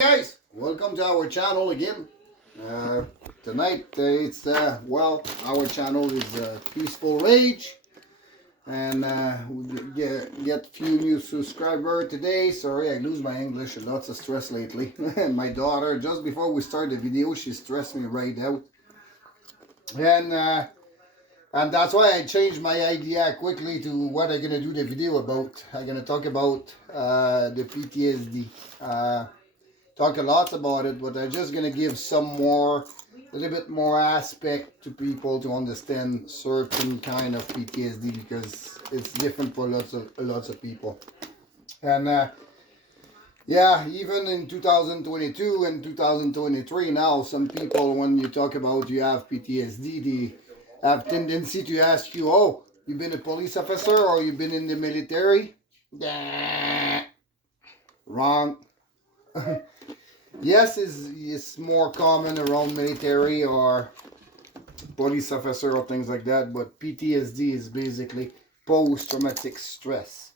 Guys, welcome to our channel again. Tonight it's our channel is Peaceful Rage, and we get few new subscribers today. Sorry, I lose my English, lots of stress lately. And my daughter, just before we start the video, she stressed me right out, and that's why I changed my idea quickly to what I'm gonna do the video about. I'm gonna talk about the PTSD. Talk a lot about it, but I'm just gonna give some more, a little bit more aspect to people to understand certain kind of PTSD, because it's different for lots of people. And yeah, even in 2022 and 2023 now, some people, when you talk about you have PTSD, they have tendency to ask you, "Oh, you've been a police officer or you've been in the military?" Nah, wrong. Yes, is more common around military or police officer or things like that, but PTSD is basically post-traumatic stress.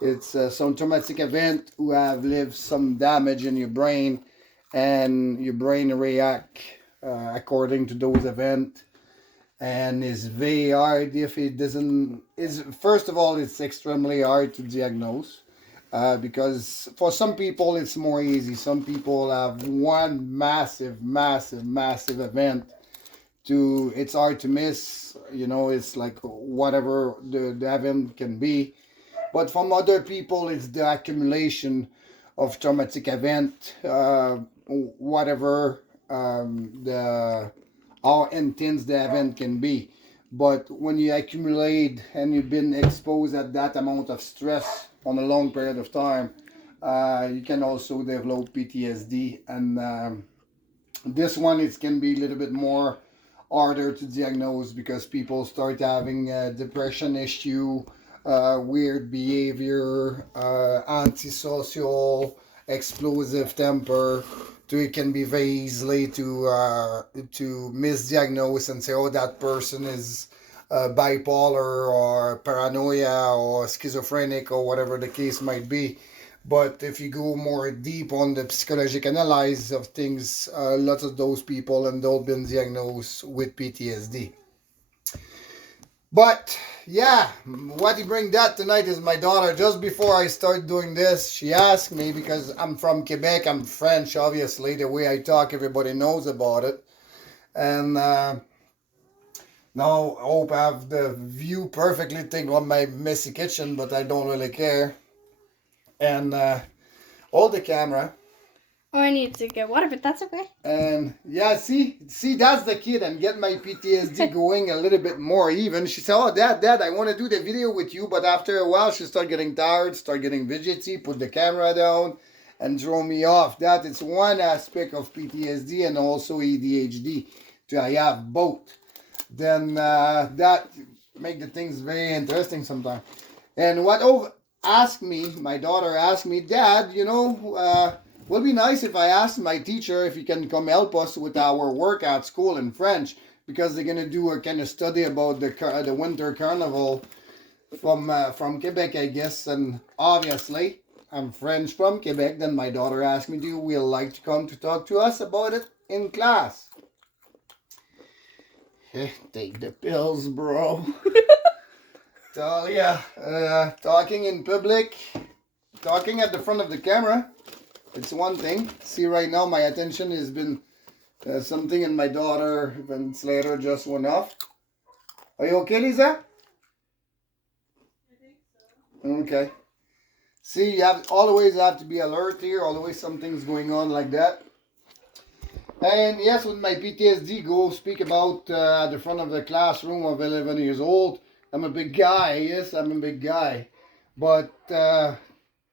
It's some traumatic event who have lived some damage in your brain, and your brain react according to those events, and it's very hard if it doesn't. Is first of all, it's extremely hard to diagnose. Because for some people it's more easy. Some people have one massive event to, it's hard to miss. You know, it's like whatever the event can be. But from other people, it's the accumulation of traumatic event, whatever the how intense the event can be. But when you accumulate and you've been exposed at that amount of stress on a long period of time, you can also develop PTSD. And this one, it can be a little bit more harder to diagnose, because people start having depression issue, weird behavior, antisocial, explosive temper. So it can be very easily to misdiagnose and say, oh, that person is bipolar or paranoia or schizophrenic or whatever the case might be. But if you go more deep on the psychological analysis of things, lots of those people and they've been diagnosed with PTSD. But yeah, what you bring that tonight is my daughter. Just before I start doing this, she asked me, because I'm from Quebec, I'm French, obviously, the way I talk, everybody knows about it. And now I hope I have the view perfectly thing on my messy kitchen, but I don't really care. And hold the camera. Oh, I need to get water, but that's okay. And yeah, see, that's the kid. I'm getting my PTSD going a little bit more even. She said, oh, Dad, I want to do the video with you. But after a while, she started getting tired, started getting fidgety, put the camera down, and throw me off. That is one aspect of PTSD, and also ADHD. So I have both. Then that make the things very interesting sometimes. And what my daughter asked me, Dad, would be nice if I asked my teacher if he can come help us with our work at school in French, because they're gonna do a kind of study about the winter carnival from Quebec, I guess. And obviously, I'm French from Quebec. Then my daughter asked me, "Do you will like to come to talk to us about it in class?" Take the pills, bro. Talia, talking in public, talking at the front of the camera. It's one thing. See, right now my attention has been something, and my daughter ventilator just went off. Are you okay, Lisa? I think so. Okay. See, you always have to be alert here. Always something's going on like that. And yes, with my PTSD, go speak about at the front of the classroom of 11 years old. I'm a big guy. Yes, I'm a big guy. But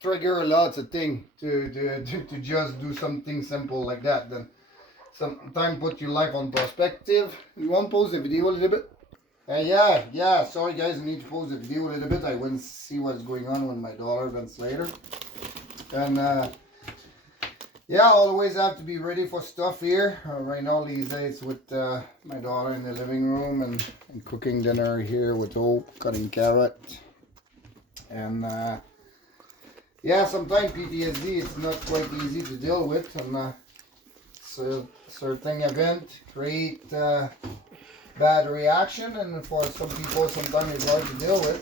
trigger lots of things to just do something simple like that. Then sometimes put your life on perspective. You want to pause the video a little bit? Yeah. Sorry guys, I need to pause the video a little bit. I went to see what's going on with my daughter events later. And yeah, always have to be ready for stuff here. Right now, Lisa is with my daughter in the living room and cooking dinner here with Hope, cutting carrot. And Yeah, sometimes PTSD is not quite easy to deal with, and so certain event create bad reaction, and for some people sometimes it's hard to deal with,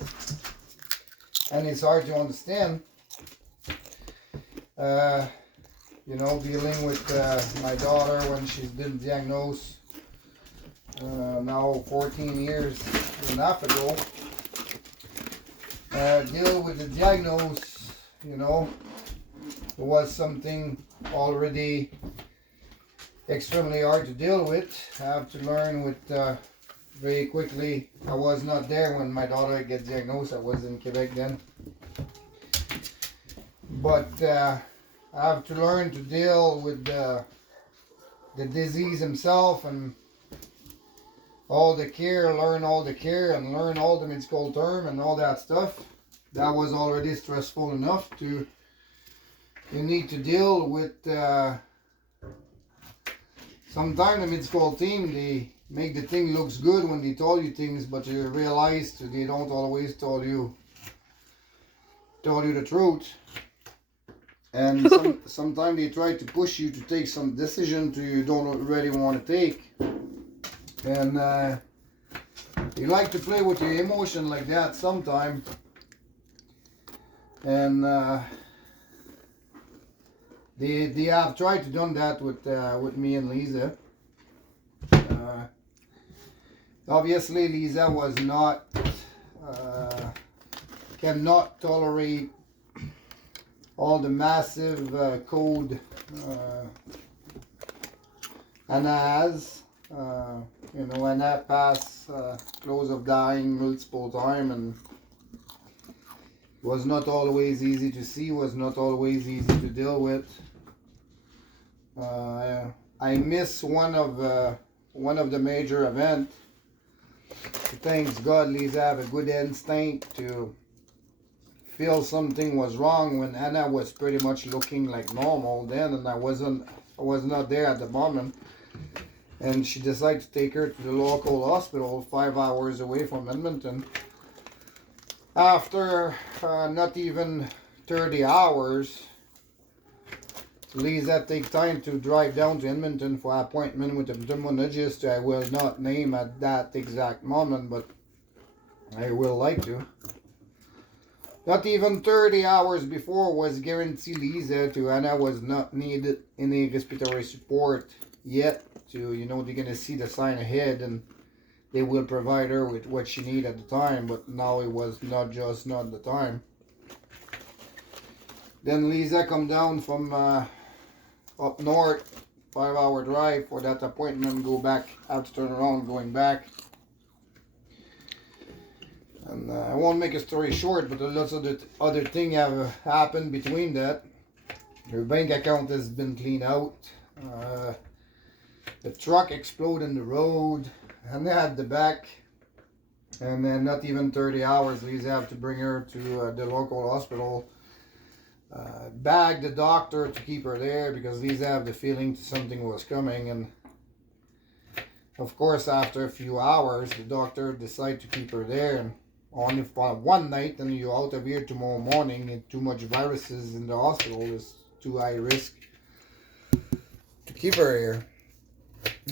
and it's hard to understand. You know, dealing with my daughter when she's been diagnosed now 14 years and a half ago. Deal with the diagnosis, you know, was something already extremely hard to deal with. I have to learn with very quickly. I was not there when my daughter got diagnosed. I was in Quebec then. But I have to learn to deal with the disease himself and all the care, learn all the care and learn all the medical term and all that stuff. That was already stressful enough to, you need to deal with, sometimes the medical team, they make the thing looks good when they tell you things, but you realize they don't always tell you the truth. And sometimes they try to push you to take some decision you don't really want to take. And you like to play with your emotion like that sometimes. And they have tried to done that with me and Lisa. Obviously, Lisa was not cannot tolerate all the massive code Anna has. You know, Anna passed close of dying multiple times, and was not always easy to see, was not always easy to deal with. I miss one of the major events. Thanks God, Lisa have a good instinct to feel something was wrong when Anna was pretty much looking like normal then, and I was not there at the moment. And she decided to take her to the local hospital 5 hours away from Edmonton. After not even 30 hours, Lisa take time to drive down to Edmonton for an appointment with a pneumologist I will not name at that exact moment, but I will like to. Not even 30 hours before was guaranteed Lisa to Anna was not needed any respiratory support yet. To, you know, they're going to see the sign ahead and they will provide her with what she needed at the time, but now it was not the time. Then Lisa come down from up north, 5-hour drive for that appointment, go back, have to turn around going back. And I won't make a story short, but lots of the other thing have happened between that. Her bank account has been cleaned out. The truck exploded in the road, and they had the back. And then not even 30 hours, Lisa have to bring her to the local hospital. Bag the doctor to keep her there because Lisa have the feeling something was coming. And of course, after a few hours, the doctor decided to keep her there. And only for one night, and you're out of here tomorrow morning, and too much viruses in the hospital is too high risk to keep her here.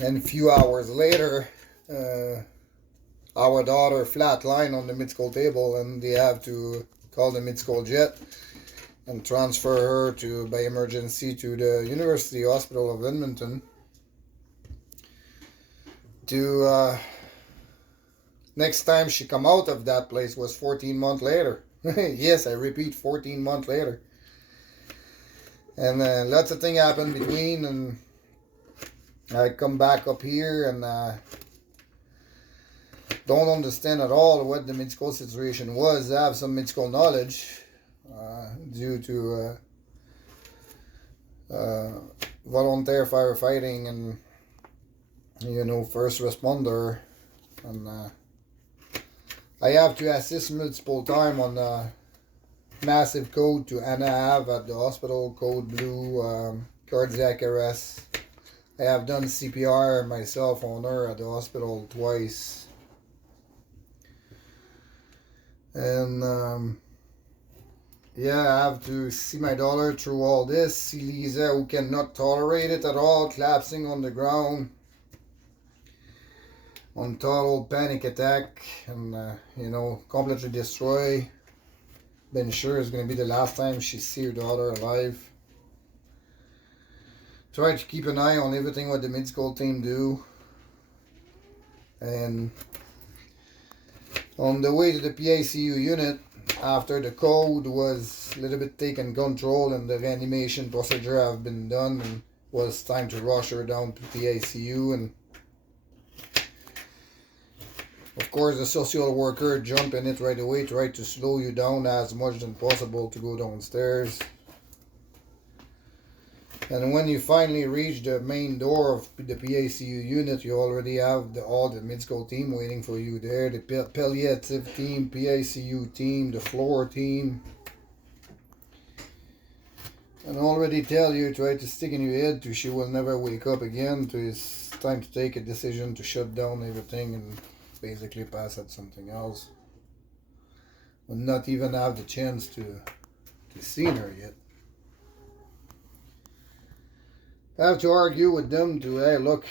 And a few hours later, our daughter flatlined on the medical table, and they have to call the medical jet and transfer her by emergency to the University Hospital of Edmonton to next time she come out of that place was 14 months later. Yes, I repeat, 14 months later. And lots of things happened between, and I come back up here and don't understand at all what the medical situation was. I have some medical knowledge due to volunteer firefighting and, you know, first responder. And I have to assist multiple time on massive code to Anna have at the hospital, code blue, cardiac arrest. I have done CPR myself on her at the hospital twice. And yeah, I have to see my daughter through all this. See Lisa, who cannot tolerate it at all, collapsing on the ground on total panic attack, and completely destroy. Been sure it's gonna be the last time she see her daughter alive. Try to keep an eye on everything what the mid-school team do, and on the way to the PICU unit, after the code was a little bit taken control and the reanimation procedure have been done, and was time to rush her down to PICU, and of course the social worker jumped in it right away, tried to slow you down as much as possible to go downstairs. And when you finally reach the main door of the PICU unit, you already have all the mid-school team waiting for you there. The palliative team, PICU team, the floor team. And already tell you, try to stick in your head to she will never wake up again. To it's time to take a decision to shut down everything and basically pass at something else. Will not even have the chance to see her yet. I have to argue with them to, hey, look,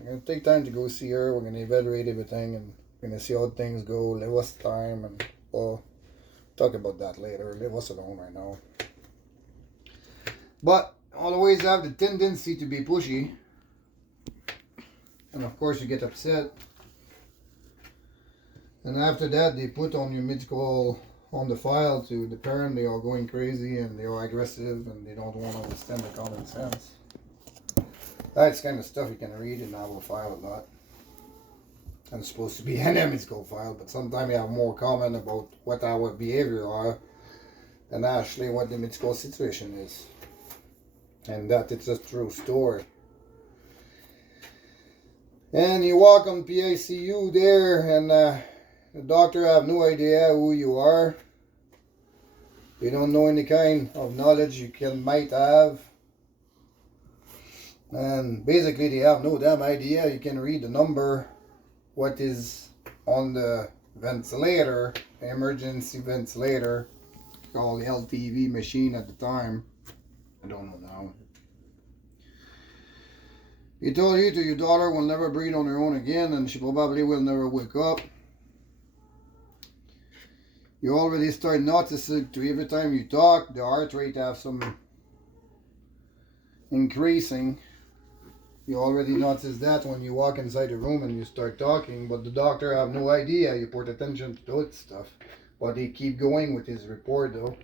we're going to take time to go see her. We're going to evaluate everything and we're going to see how things go. Leave us time and we'll talk about that later. Leave us alone right now. But always have the tendency to be pushy. And of course you get upset. And after that they put on your mid-school on the file to the parent they are going crazy and they are aggressive and they don't want to understand the common sense. That's kind of stuff you can read in our file a lot. And it's supposed to be an mid-school file, but sometimes you have more comment about what our behavior are than actually what the mid-school situation is. And that it's a true story. And you walk on PICU there and the doctor have no idea who you are. They don't know any kind of knowledge you might have. And basically they have no damn idea. You can read the number, what is on the ventilator, emergency ventilator, called LTV machine at the time. I don't know now. He told you to your daughter will never breathe on her own again and she probably will never wake up. You already start noticing to every time you talk, the heart rate have some increasing. You already notice that when you walk inside the room and you start talking, but the doctor have no idea. You put attention to that stuff. But he keep going with his report though.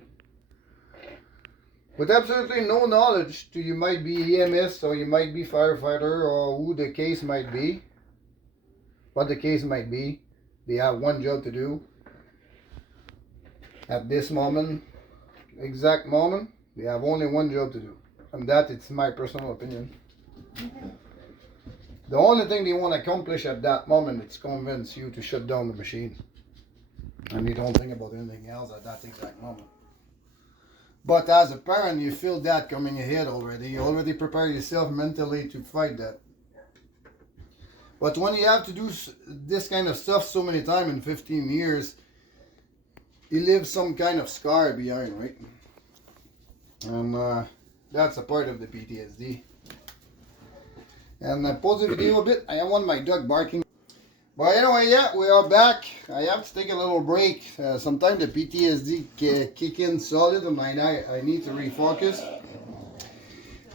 With absolutely no knowledge to you might be EMS or you might be firefighter or who the case might be. What the case might be. They have one job to do. At this moment, exact moment, they have only one job to do. And that it's my personal opinion. The only thing they want to accomplish at that moment is convince you to shut down the machine. And you don't think about anything else at that exact moment. But as a parent, you feel that coming ahead already. You already prepare yourself mentally to fight that. But when you have to do this kind of stuff so many times in 15 years, you leave some kind of scar behind, right? And that's a part of the PTSD. And I pause the video a bit. I want my dog barking. But anyway, yeah, we are back. I have to take a little break. Sometimes the PTSD kick in solid and I need to refocus.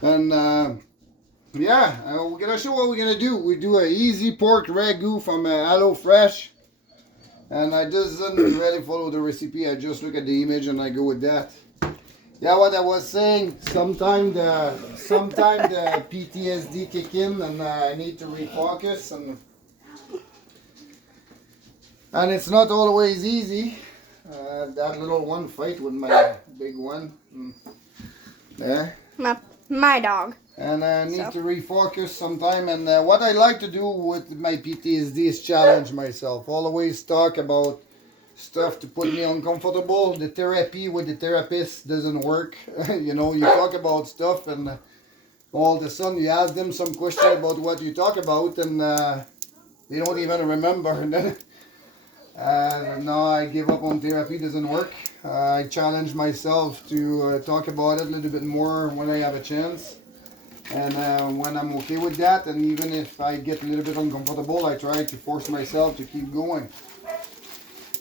And yeah, we're gonna show what we're gonna do. We do a easy pork ragu from Hello Fresh. And I just didn't really follow the recipe. I just look at the image and I go with that. Yeah, what I was saying, sometimes the PTSD kick in and I need to refocus and it's not always easy. That little one fight with my big one. There. My dog. And I need to refocus sometime. And what I like to do with my PTSD is challenge myself. Always talk about stuff to put me uncomfortable. The therapy with the therapist doesn't work. You know, you talk about stuff and all of a sudden you ask them some question about what you talk about and they don't even remember. And then No, I gave up on therapy. Doesn't work. I challenge myself to talk about it a little bit more when I have a chance. And when I'm okay with that, and even if I get a little bit uncomfortable, I try to force myself to keep going.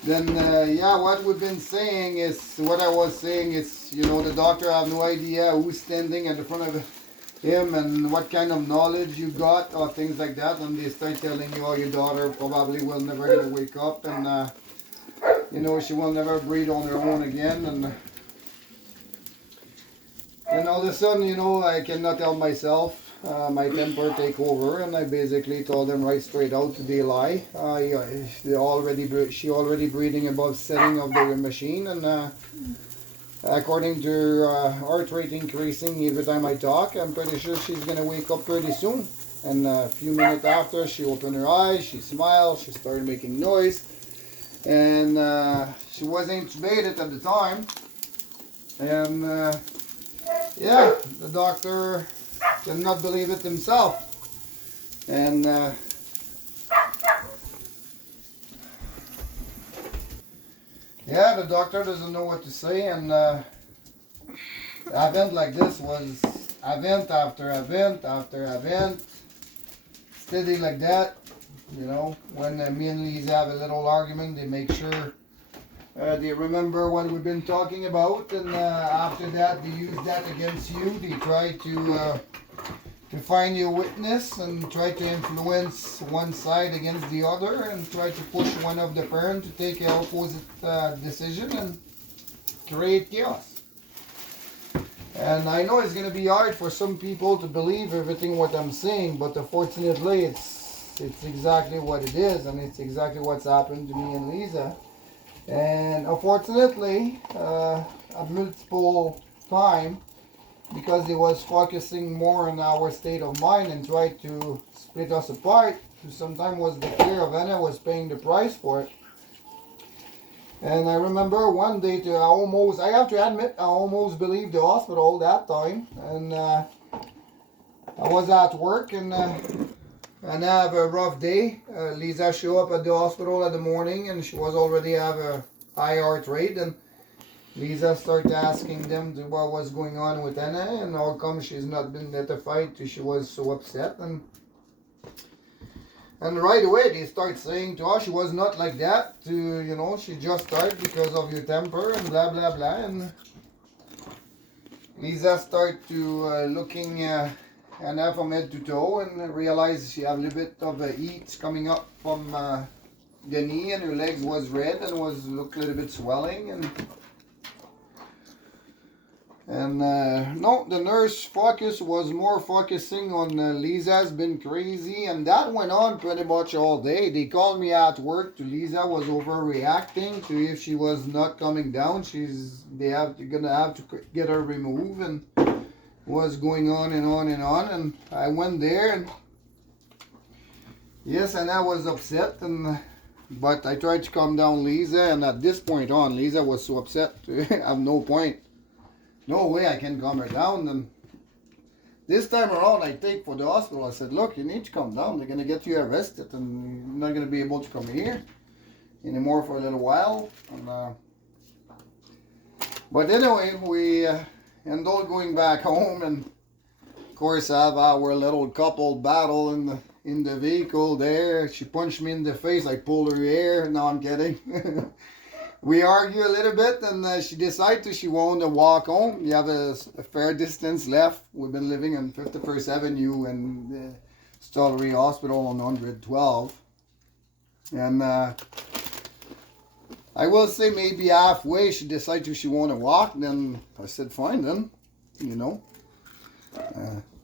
Then, yeah, what we've been saying is, what I was saying is, you know, the doctor have no idea who's standing at the front of him and what kind of knowledge you got or things like that. And they start telling you, oh, your daughter probably will never gonna wake up and, you know, she will never breathe on her own again. And all of a sudden, you know, I cannot help myself. My temper take over, and I basically told them right straight out they lie. She already breathing above setting of the machine, and according to her heart rate increasing every time I talk, I'm pretty sure she's gonna wake up pretty soon. And a few minutes after, she opened her eyes, she smiled, she started making noise, and she wasn't intubated at the time, and. Yeah, the doctor cannot believe it himself. And yeah, the doctor doesn't know what to say. And event like this was event after event after event, steady like that. You know, when me and Lisa have a little argument, they make sure they remember what we've been talking about, and after that they use that against you. They try to find you a witness and try to influence one side against the other and try to push one of the parents to take an opposite decision and create chaos. And I know it's going to be hard for some people to believe everything what I'm saying, but unfortunately it's exactly what it is, and it's exactly what's happened to me and Lisa. And unfortunately, at multiple time, because he was focusing more on our state of mind and tried to split us apart, sometimes was the fear of Anna was paying the price for it. And I remember one day, I have to admit, I almost believed the hospital that time. And I was at work and I have a rough day. Lisa showed up at the hospital in the morning and she was already have a high heart rate. And Lisa started asking them what was going on with Anna and how come she's not been notified. She was so upset. And right away they start saying to her she was not like that. You know, she just started because of your temper and blah blah blah. And Lisa started to looking Anna from head to toe and realized she had a little bit of heat coming up from the knee, and her legs was red and looked a little bit swelling. And no, the nurse was more focusing on Lisa's been crazy, and that went on pretty much all day. They called me at work to Lisa was overreacting to if she was not coming down. Gonna have to get her removed, and was going on and on and on. And I went there, and yes, and I was upset, but I tried to calm down Lisa, and at this point on, Lisa was so upset to have no point. No way I can calm her down. And this time around I take for the hospital. I said, look, you need to calm down. They're going to get you arrested and you're not going to be able to come here anymore for a little while. And, but anyway, we ended up going back home, and of course have our little couple battle in the vehicle there. She punched me in the face, I pulled her hair. No, I'm kidding. We argue a little bit, and she decided she wanted to walk home. You have a fair distance left. We've been living on 51st Avenue and the Stollery Hospital on 112. And I will say maybe halfway she decided she wanted to walk. Then I said, fine then, you know.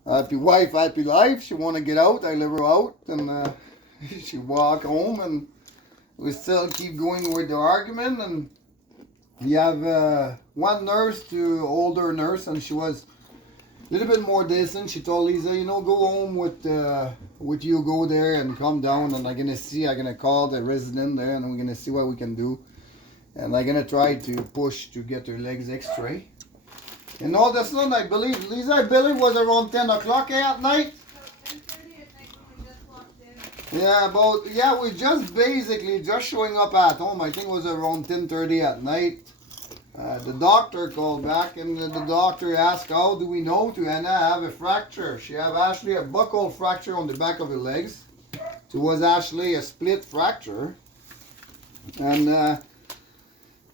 Happy wife, happy life. She want to get out. I let her out, and she walk home, and we still keep going with the argument. And you have one nurse to older nurse, and she was a little bit more decent. She told Lisa, you know, go home with Hugo there and calm down, and I'm gonna call the resident there, and we're gonna see what we can do, and I'm gonna try to push to get her legs x-ray. And all of a sudden, I believe Lisa, was around 10 o'clock at night. Yeah, we just basically just showing up at home. I think it was around 10:30 at night. The doctor called back and the doctor asked, how do we know to Anna have a fracture? She have actually a buckle fracture on the back of her legs. It was actually a split fracture. And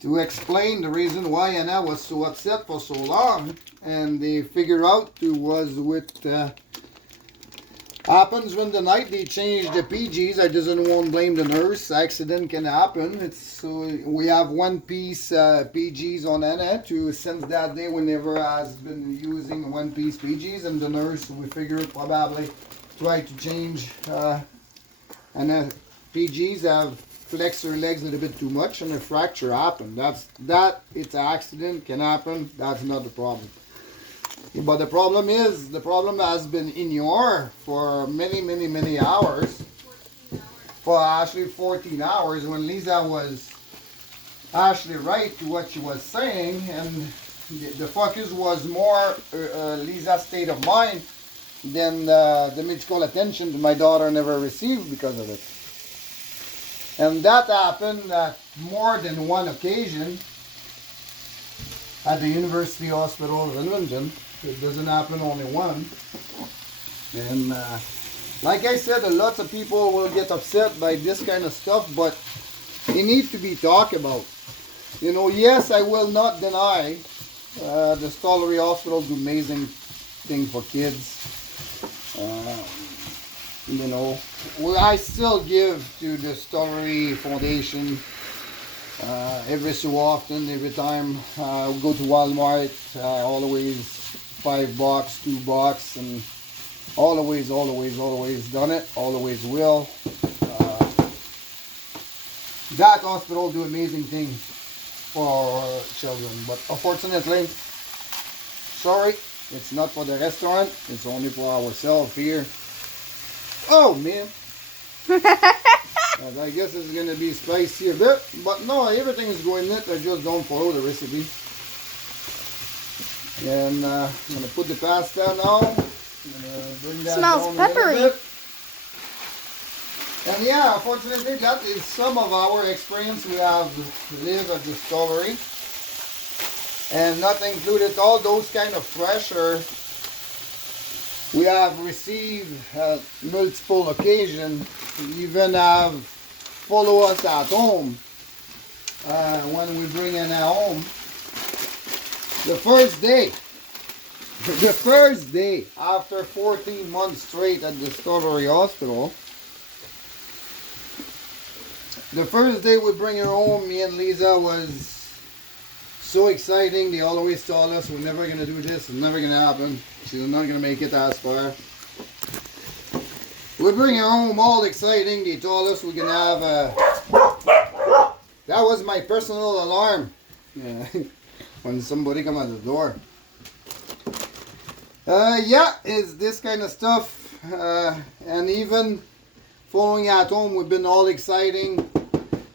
to explain the reason why Anna was so upset for so long, and they figure out it was with happens when the night they changed the PGs. I doesn't want to blame the nurse. Accident can happen. It's we have one piece PGs on Anna to since that day whenever has been using one piece PGs, and the nurse we figure probably try to change and PGs have flexed her legs a little bit too much and a fracture happened. It's an accident, can happen. That's not the problem. But the problem has been in your for many hours. For actually 14 hours when Lisa was actually right to what she was saying, and the focus was more Lisa's state of mind than the medical attention that my daughter never received because of it. And that happened at more than one occasion at the University Hospital of Edmonton. It doesn't happen only one. And like I said, lots of people will get upset by this kind of stuff, but it needs to be talked about. You know, yes, I will not deny the Stollery Hospital do amazing thing for kids. You know, I still give to the Stollery Foundation every so often, every time we go to Walmart, always $5, $2, and always done it, always will. That hospital do amazing things for children, but unfortunately, sorry, it's not for the restaurant, it's only for ourselves here. Oh man. I guess it's going to be spicy a bit, but no, everything is going neat. I just don't follow the recipe. And I'm going to put the pasta now. Bring that Smells down peppery. a little bit. And yeah, unfortunately, that is some of our experience we have lived at the Stollery. And not included all those kind of pressure we have received at multiple occasions, even have follow us at home when we bring in at home. The first day after 14 months straight at the Stollery Hospital, the first day we bring her home, me and Lisa was so exciting. They always told us we're never going to do this, it's never going to happen. She's not going to make it as far. We bring her home all exciting. They told us we're going to have a... That was my personal alarm. Yeah. When somebody come at the door. Yeah, it's this kind of stuff. And even following at home, we've been all exciting.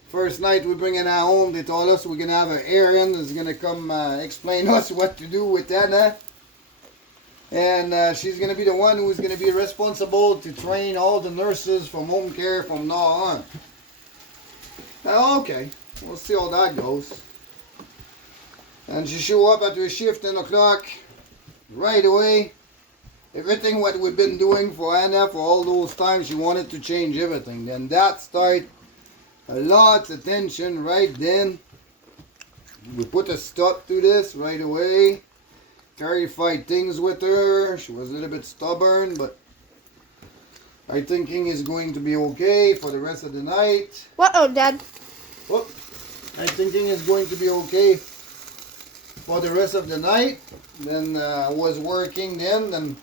First night we bring it at home, they told us we're going to have an Aaron that's going to come explain us what to do with Anna. And she's going to be the one who's going to be responsible to train all the nurses from home care from now on. Okay, we'll see how that goes. And she show up at her shift 10 o'clock right away. Everything what we've been doing for Anna for all those times, she wanted to change everything. Then that started a lot of tension right then. We put a stop to this right away. Clarified things with her. She was a little bit stubborn, but I thinking is going to be okay for the rest of the night. Uh-oh, Dad. Oh, I thinking is going to be okay for the rest of the night. Then I was working then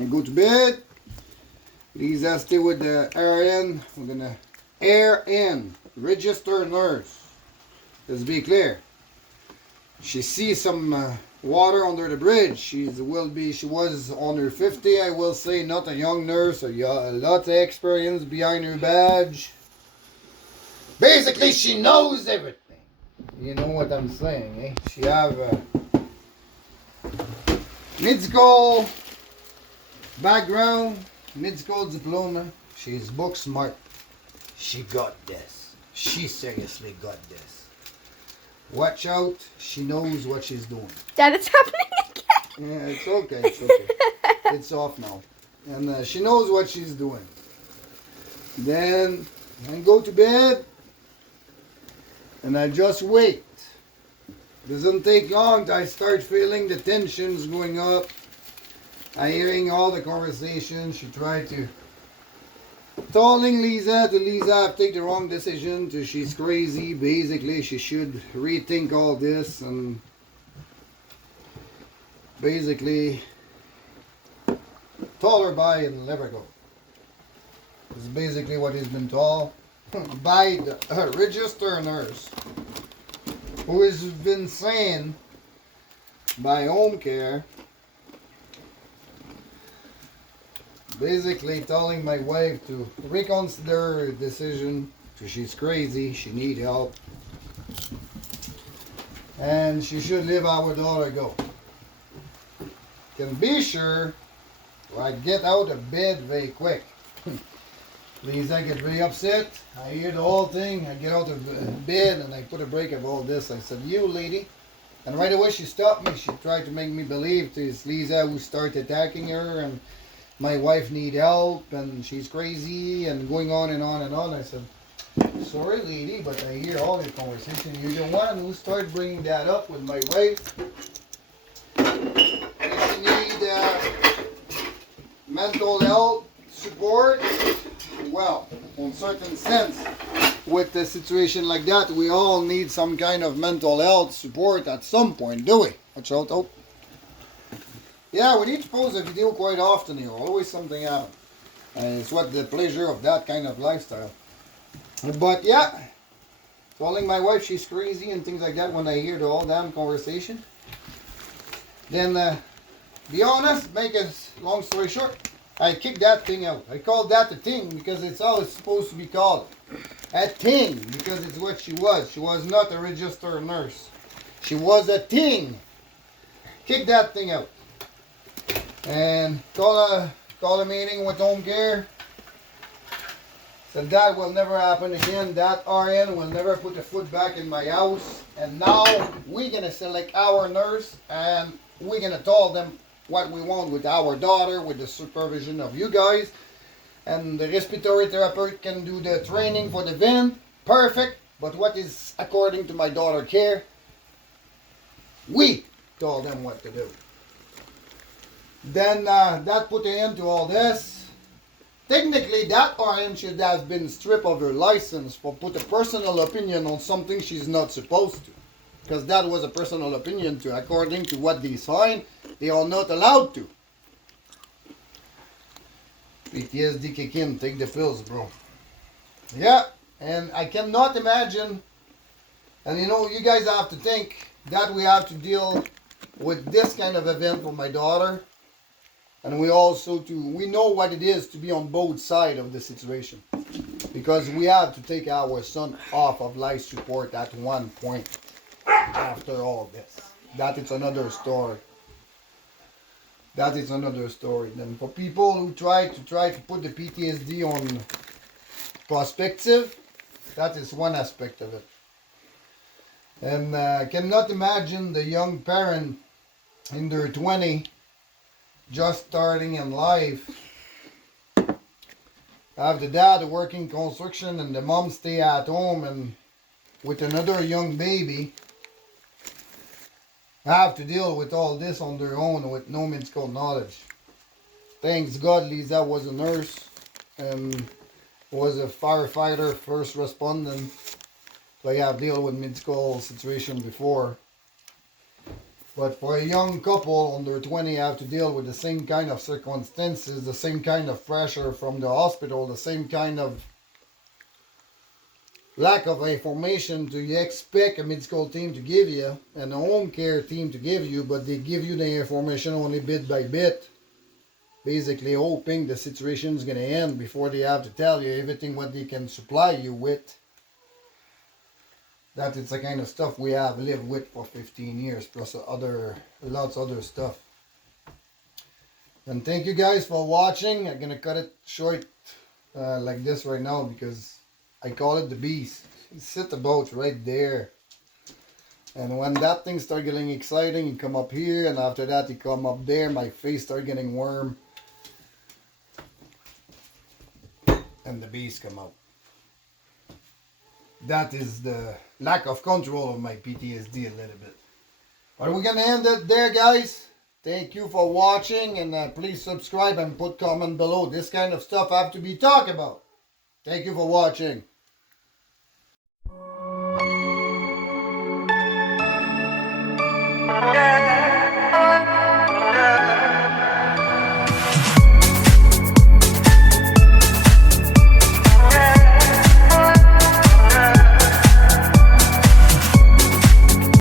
I go to bed. Lisa stay with the RN. We're gonna RN, register nurse. Let's be clear. She sees some water under the bridge. She was on her 50, I will say, not a young nurse, a lot of experience behind her badge. Basically, she knows everything. You know what I'm saying, eh? She have a mid-school background, mid-school diploma. She's book smart. She got this. She seriously got this. Watch out. She knows what she's doing. Dad, it's happening again. Yeah, it's okay. It's okay. It's off now. And she knows what she's doing. Then I go to bed. And I just wait. Doesn't take long till I start feeling the tensions going up. I hearing all the conversations. She tried to telling Lisa I've taken the wrong decision, to she's crazy. Basically, she should rethink all this and basically tell her bye and let her go. It's basically what he's been told by the registered nurse, who has been saying by home care, basically telling my wife to reconsider her decision, because she's crazy, she need help, and she should let our daughter go. Can be sure I get out of bed very quick. Lisa get very upset. I hear the whole thing. I get out of bed and I put a break of all this. I said, "You lady." And right away she stopped me. She tried to make me believe it's Lisa who started attacking her and my wife need help and she's crazy and going on and on and on. I said, "Sorry lady, but I hear all your conversation. You're the one who started bringing that up with my wife. And if you need mental health support, well, in certain sense, with a situation like that, we all need some kind of mental health support at some point, do we?" Watch out, oh. Yeah, we need to post a video quite often here. Always something happens. And it's what the pleasure of that kind of lifestyle. But yeah, telling my wife she's crazy and things like that when I hear the whole damn conversation. Then, be honest, make it long story short, I kicked that thing out. I called that a thing because it's how it's supposed to be called. A thing, because it's what she was. She was not a registered nurse. She was a thing. Kick that thing out. And call a meeting with home care. Said that will never happen again. That RN will never put a foot back in my house. And now we're going to select our nurse and we're going to tell them what we want with our daughter, with the supervision of you guys. And the respiratory therapist can do the training for the vent. Perfect. But what is according to my daughter care? We told them what to do. Then that put an end to all this. Technically, that RN should have been stripped of her license for put a personal opinion on something she's not supposed to. Because that was a personal opinion to, according to what they signed, they are not allowed to. PTSD kick in, take the pills, bro. Yeah, and I cannot imagine, and you know, you guys have to think that we have to deal with this kind of event for my daughter. And we know what it is to be on both sides of the situation. Because we have to take our son off of life support at one point after all this. That is another story. That is another story. Then for people who try to put the PTSD on perspective, that is one aspect of it. And I cannot imagine the young parent in their 20s just starting in life, have the dad working construction and the mom stay at home and with another young baby, have to deal with all this on their own with no medical knowledge. Thanks God Lisa was a nurse and was a firefighter, first respondent. So I have dealt with medical situation before. But for a young couple under 20 have to deal with the same kind of circumstances, the same kind of pressure from the hospital, the same kind of lack of information to you expect a medical team to give you and a home care team to give you, but they give you the information only bit by bit, basically hoping the situation is going to end before they have to tell you everything what they can supply you with. That is the kind of stuff we have lived with for 15 years, plus lots of other stuff. And thank you guys for watching. I'm going to cut it short like this right now because I call it the beast. He sit about right there. And when that thing start getting exciting, he come up here, and after that he come up there. My face start getting warm, and the beast come out. That is the lack of control of my PTSD a little bit. But we're gonna end it there, guys. Thank you for watching, and please subscribe and put comment below. This kind of stuff I have to be talked about. Thank you for watching.